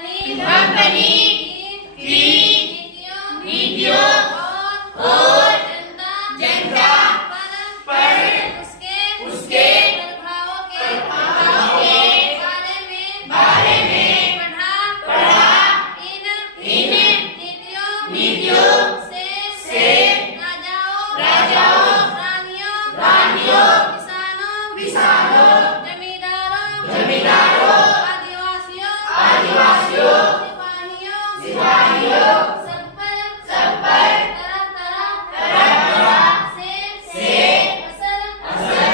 Company की नीतियों और जनता पर उसके प्रभावों के बारे में पढ़ा। इन नीतियों से राजाओं, रानियों, किसानों, जमींदारों, आदिवासियों, सिपाहियों, सब पर तरह से असर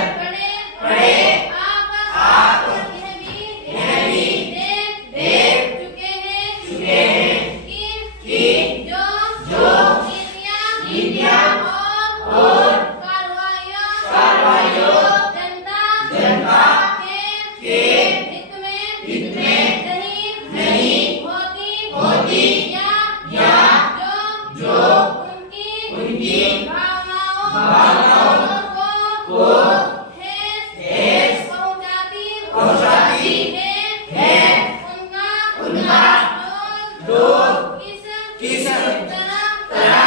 पड़े। आप यह भी देख चुके हैं कि जो नीतियां और कार्रवाइयों जनता के हित में नहीं होती या जो उनकी भावनाओं को ठेस पहुंचाती है, उनका लोग किस तरह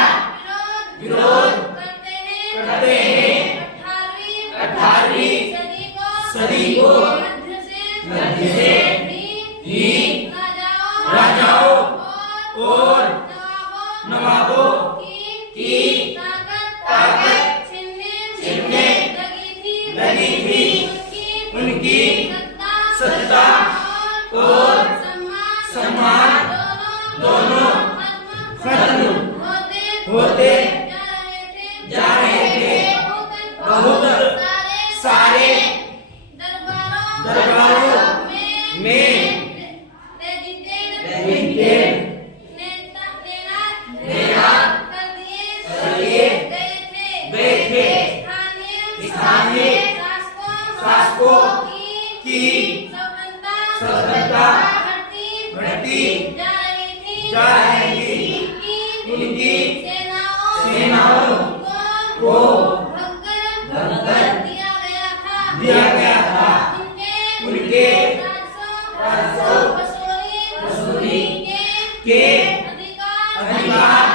विरोध करते हैं। 18वीं सदी को मध्य से ही राजाओं और नवाबों की ताकत छिनने लगी थी। उनकी सत्ता और सम्मान दोनों खत्म होते जा रहे थे। बहुत सारे दरबारों में स्थानीय शासकों की स्वतंत्रता बढ़ती जा रही थी। उनकी सेनाओं को भंग कर दिया गया था। उनके राजस्व वसूली के अधिकार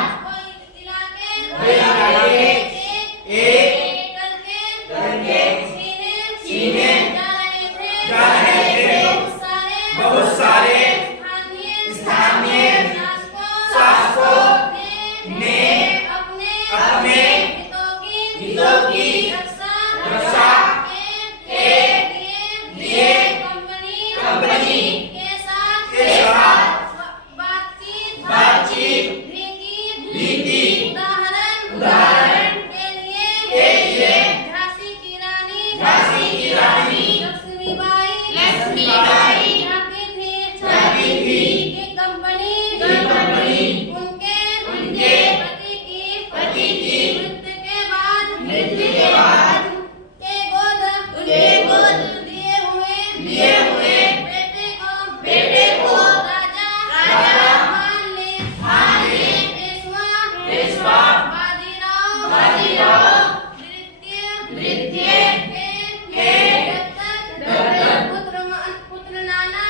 छीने जा रहे थे। बहुत सारे स्थानीय शासकों ने अपने हितों की रक्षा के लिए कंपनी के साथ बातचीत भी की। उदाहरण के लिए झांसी की रानी लक्ष्मीबाई चाहती थी कि कंपनी उनके पति की मृत्यु के बाद उनके गोद लिए हुए बेटे को राजा मान ले। पेशवा बाजीराव नृत्य के पुत्र नाना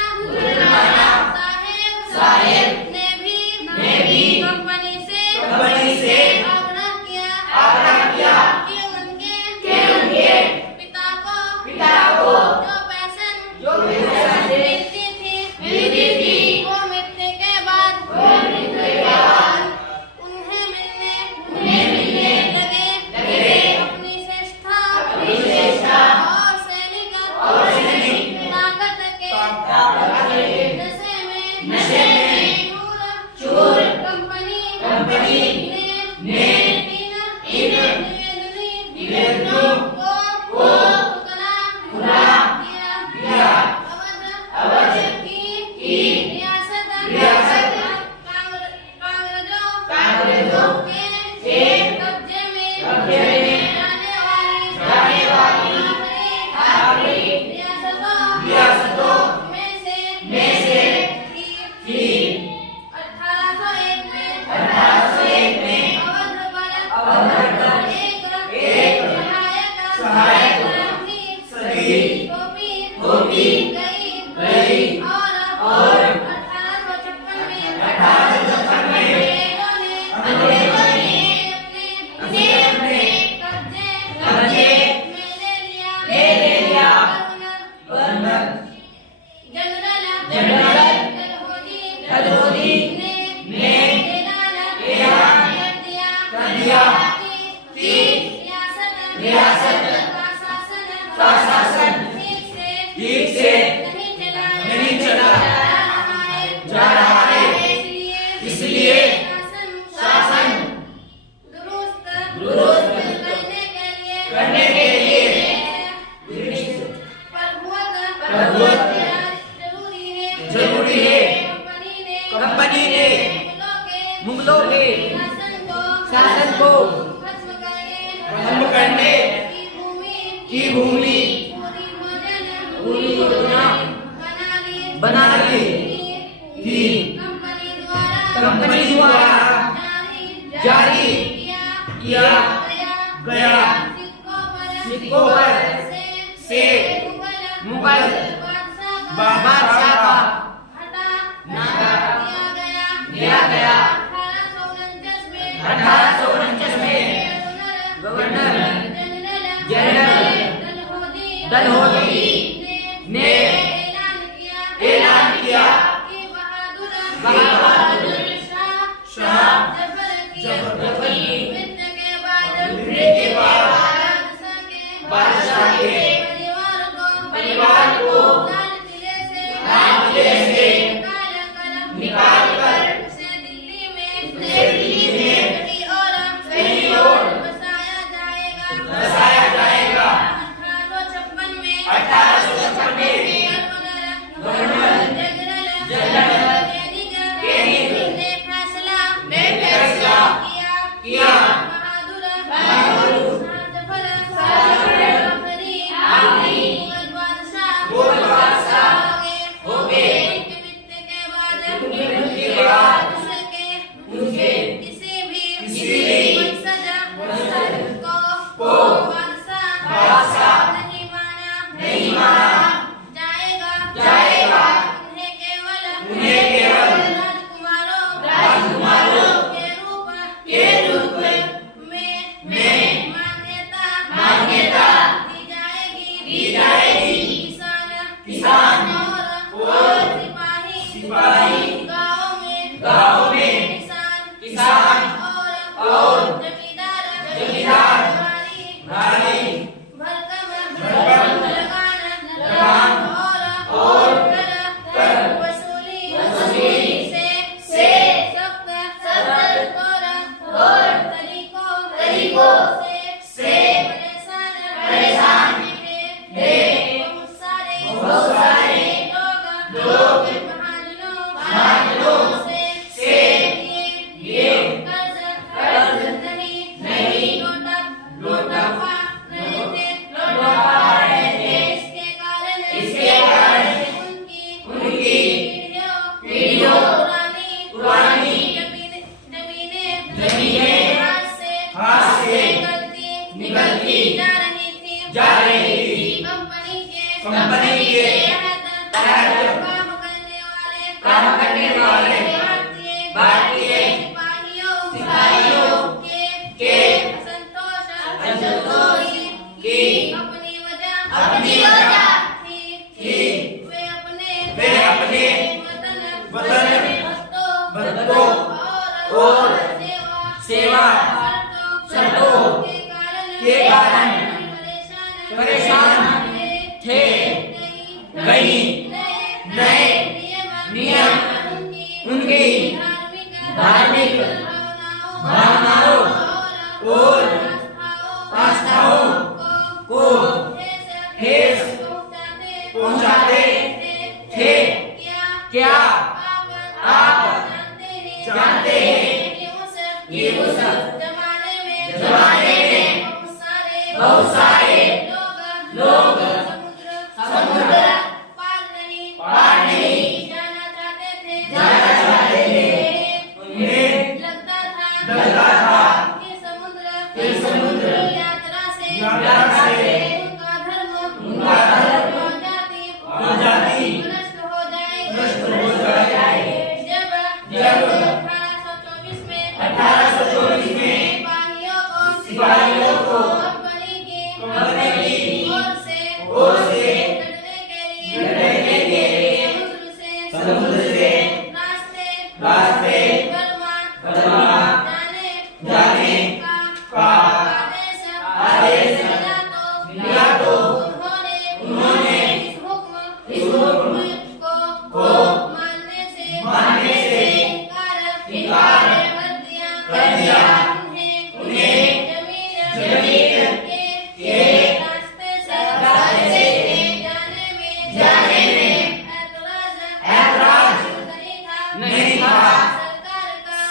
तद्रोधी ने ऐलान कर दिया कि रियासत का शासन ठीक से नहीं चला जा रहा है। इसलिए शासन दुरुस्त करने के लिए प्रभुत्व जरूरी है। कंपनी ने मुगलों के शासन को खत्म करने की भूमि पूरी योजना बना ली थी। कंपनी द्वारा जारी किया गया सिक्कों पर से मुगल बादशाह का नाम लिया गया। 1849 में गवर्नर जनरल डलहौजी ने ऐलान किया कि बहादुर शाह जफर की मृत्यु के बाद बादशाह के परिवार को लाल किले से निकाल कर उसे दिल्ली में कहीं और बसाया जाएगा। 1856 में गवर्नर जनरल कैनिंग ने फैसला किया बहादुर मुगल बादशाह हो गए। उनके बाद उनके किसी भी वंशज को बादशाह नहीं माना जाएगा। उन्हें केवल राजकुमारों के रूप में मान्यता दी जाएगी। किसान और सिपाही गाँव में किसान और जमींदार भारी भरकम लगान और कर वसूली से सख्त और तरीकों से परेशान थे। बहुत सारे लोग महाजनों से ये कर्ज नहीं लौटा पा रहे थे। इसके कारण उनकी पीढ़ियों पुरानी जमीनें हाथ से निकलती जा रही थी। कंपनी के तहत काम करने वाले भारतीय सिपाहियों के असंतोष की अपनी वजह थी। वे अपने वतन भक्तों और सेवा शर्तों के कारण परेशान थे। कई नए नियम उनकी धार्मिक भावनाओं और आस्थाओं को ठेस पहुंचाते थे। क्या आप जानते हैं कि उस जमाने में बहुत सारे लोग समुद्र पार नहीं जाना चाहते थे। उन्हें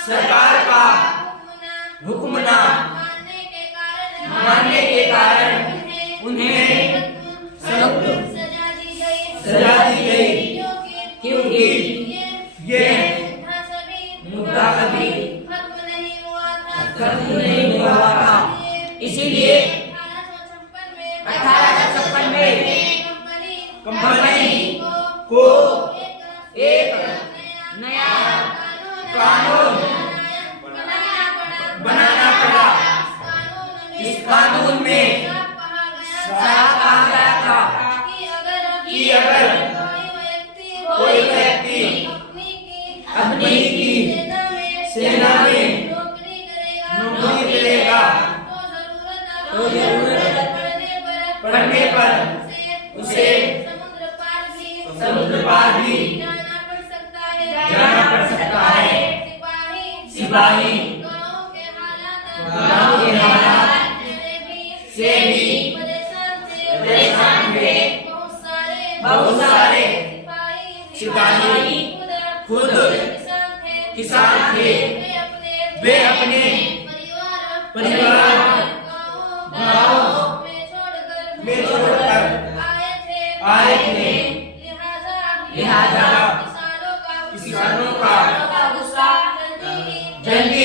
सरकार का हुक्म ना मानने के कारण उन्हें सख्त सजा दी गई, क्योंकि ये मुद्दा कभी खत्म नहीं हुआ था। इसीलिए 1856 में कंपनी को एक नया कानून बनाना पड़ा। इस कानून में साफ कहा गया था कि अगर कोई व्यक्ति अपनी की सेना में नौकरी करेगा तो जरूरत पड़ने पर उसे समुद्र पार भी जाना पड़ सकता है। सिपाही गांव के हालात से भी परेशान थे। बहुत सारे सिपाही खुद किसान थे। वे अपने परिवार गांव में छोड़कर आए थे। लिहाजा किसानों का जल्दी